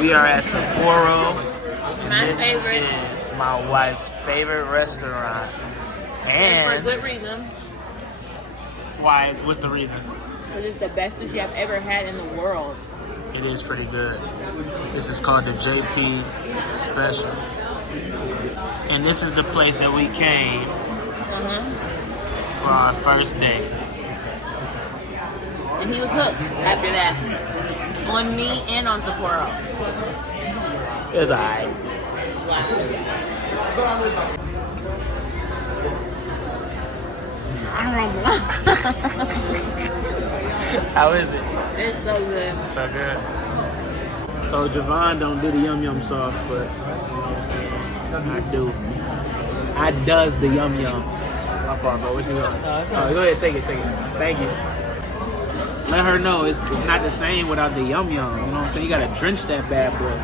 We are at Sapporo, My and this favorite. is my wife's favorite restaurant. And for And good reason. why? What's the reason? Because it's the best sushi I've ever had in the world. It is pretty good. This is called the JP Special, and this is the place that we came for our first date. And he was hooked after that. On me and on Sapporo. It was alright. How is it? It's so good. So good. So Javon don't do the yum yum sauce, but you know what I'm saying? I do. I does the yum yum. My fault, bro. What you got? Go ahead, take it. Thank you. Let her know it's not the same without the yum yum. You know what I'm saying? You gotta drench that bad boy.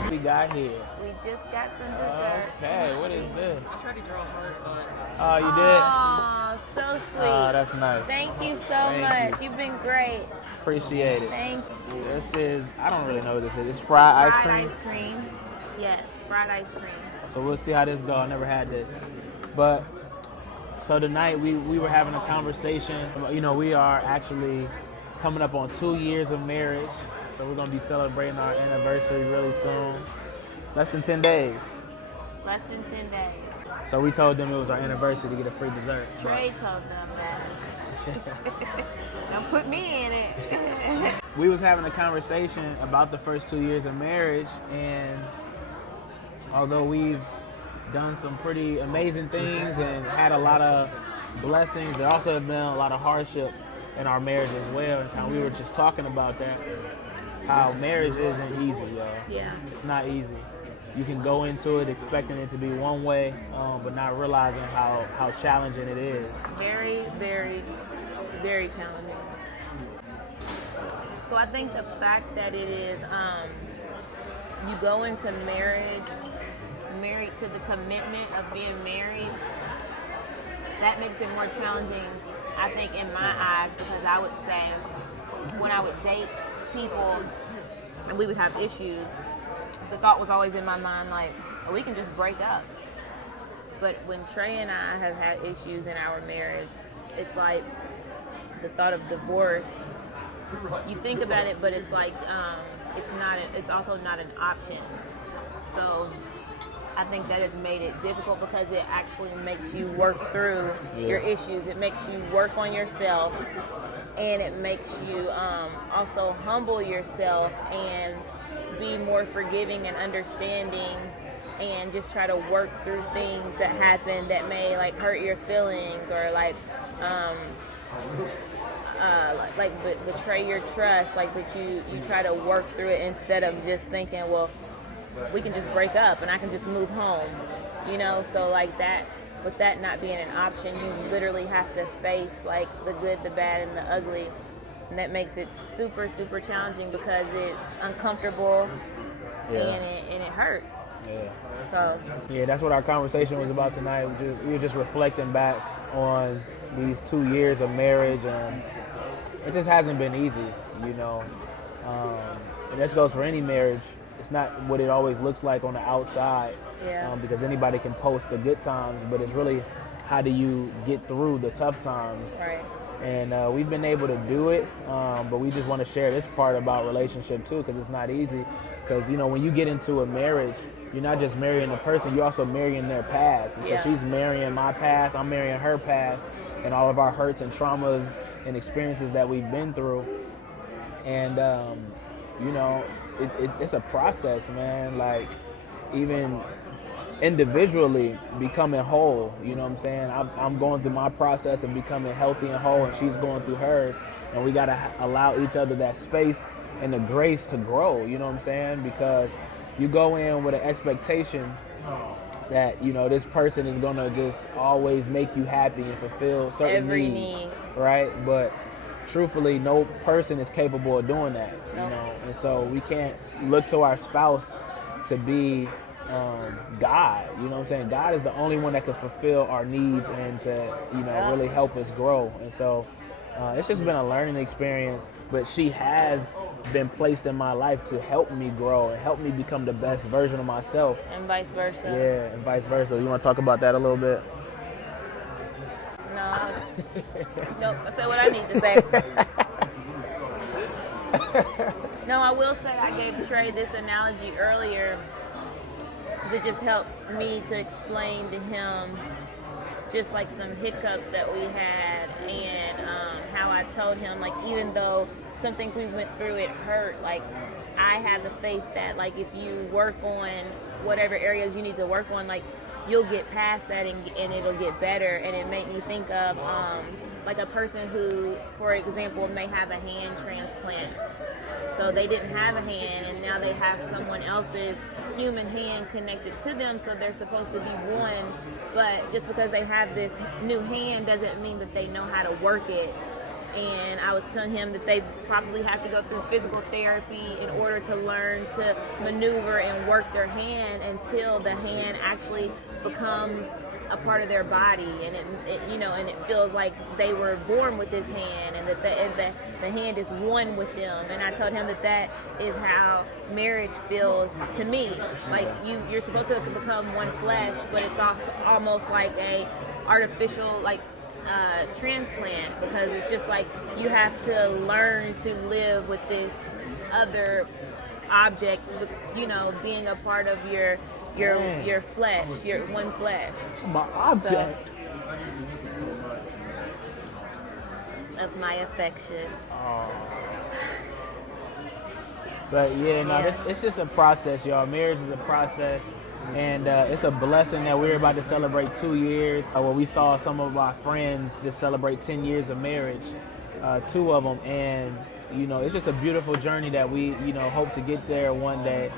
What we got here? We just got some dessert. Okay, what is this? I tried to draw a heart, but... Oh, you did? Oh, so sweet. Oh, that's nice. Thank you so Thank much. you. You've been great. Appreciate it. Thank you. This is, I don't really know what this is. It's fried ice cream. ice cream. Yes, fried ice cream. So we'll see how this goes. I never had this. But, so tonight we were having a conversation. You know, we are actually coming up on 2 years of marriage. So we're going to be celebrating our anniversary really soon. Less than 10 days. Less than 10 days. So we told them it was our anniversary to get a free dessert. Trey told them that. Don't put me in it. We was having a conversation about the first 2 years of marriage, and although we've done some pretty amazing things and had a lot of blessings, there also have been a lot of hardship in our marriage as well. And kind of we were just talking about that, how marriage isn't easy, y'all. Yeah. It's not easy. You can go into it expecting it to be one way, but not realizing how challenging it is. Very, very, very challenging. So I think the fact that it is, you go into marriage, married to the commitment of being married, that makes it more challenging, I think, in my eyes, because I would say when I would date people and we would have issues, the thought was always in my mind, like, we can just break up. But when Trey and I have had issues in our marriage, it's like the thought of divorce. You think about it, but it's like it's also not an option. So I think that has made it difficult because it actually makes you work through your issues. It makes you work on yourself, and it makes you also humble yourself and be more forgiving and understanding, and just try to work through things that happen that may like hurt your feelings or like betray your trust, like, but you try to work through it instead of just thinking, well, we can just break up and I can just move home, you know. So like that, with that not being an option, you literally have to face like the good, the bad, and the ugly, and that makes it super, super challenging because it's uncomfortable and it hurts. Yeah. So Yeah, that's what our conversation was about tonight. We were just reflecting back on these 2 years of marriage, and it just hasn't been easy, you know. And that goes for any marriage. It's not what it always looks like on the outside, because anybody can post the good times, but it's really how do you get through the tough times. right. And we've been able to do it, but we just want to share this part about relationship too, because it's not easy. Because, you know, when you get into a marriage, you're not just marrying the person, you're also marrying their past. And so she's marrying my past, I'm marrying her past, and all of our hurts and traumas and experiences that we've been through. And, you know, it's a process, man. Like, even individually becoming whole, you know what I'm saying? I'm going through my process of becoming healthy and whole, and she's going through hers. And we got to allow each other that space and the grace to grow, you know what I'm saying? Because you go in with an expectation that, you know, this person is going to just always make you happy and fulfill certain Every needs, need. right? But truthfully, no person is capable of doing that, you know? And so we can't look to our spouse to be God. You know what I'm saying? God is the only one that can fulfill our needs and to, really help us grow. And so it's just been a learning experience, but she has been placed in my life to help me grow and help me become the best version of myself. And vice versa. Yeah, and vice versa. You want to talk about that a little bit? No. Nope. I said what I need to say. No, I will say I gave Trey this analogy earlier because it just helped me to explain to him just like some hiccups that we had and how I told him, like, even though some things we went through, it hurt, like, I have the faith that, like, if you work on whatever areas you need to work on, like, you'll get past that and it'll get better. And it made me think of like a person who, for example, may have a hand transplant. So they didn't have a hand and now they have someone else's human hand connected to them, so they're supposed to be one, but just because they have this new hand doesn't mean that they know how to work it. And I was telling him that they probably have to go through physical therapy in order to learn to maneuver and work their hand until the hand actually becomes a part of their body, and and it feels like they were born with this hand, and that the hand is one with them. And I told him that is how marriage feels to me. Like you're supposed to become one flesh, but it's also almost like a artificial transplant, because it's just like you have to learn to live with this other object, being a part of your flesh, your one flesh. My object. Of my affection. But it's just a process, y'all. Marriage is a process. And it's a blessing that we're about to celebrate 2 years. Where we saw some of our friends just celebrate 10 years of marriage, 2 of them. And, it's just a beautiful journey that we, hope to get there one day.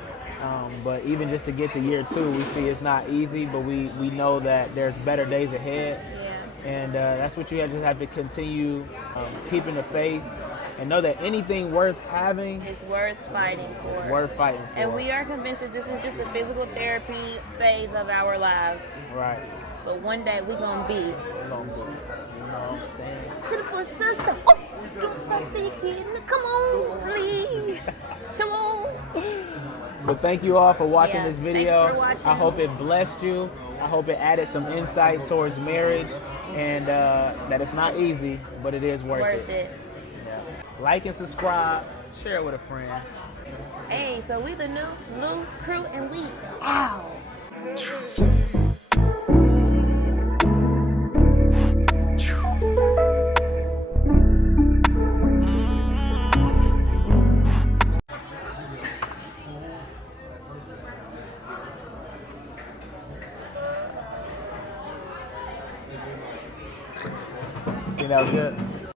But even just to get to year 2, we see it's not easy, but we know that there's better days ahead. Yeah. And that's what you just have to continue keeping the faith. And know that anything worth having is worth fighting for. It's worth fighting for. And we are convinced that this is just the physical therapy phase of our lives. Right. But one day we're going to be. We're going to be. You know what I'm saying? To the first sister. Oh, don't stop till you get. Come on, Lee. Come on. But thank you all for watching this video. Thanks for watching. I hope it blessed you. I hope it added some insight towards marriage. And that it's not easy, but it is worth it. Like and subscribe. Share it with a friend. Hey, so we the new crew, and we out. Think that was good?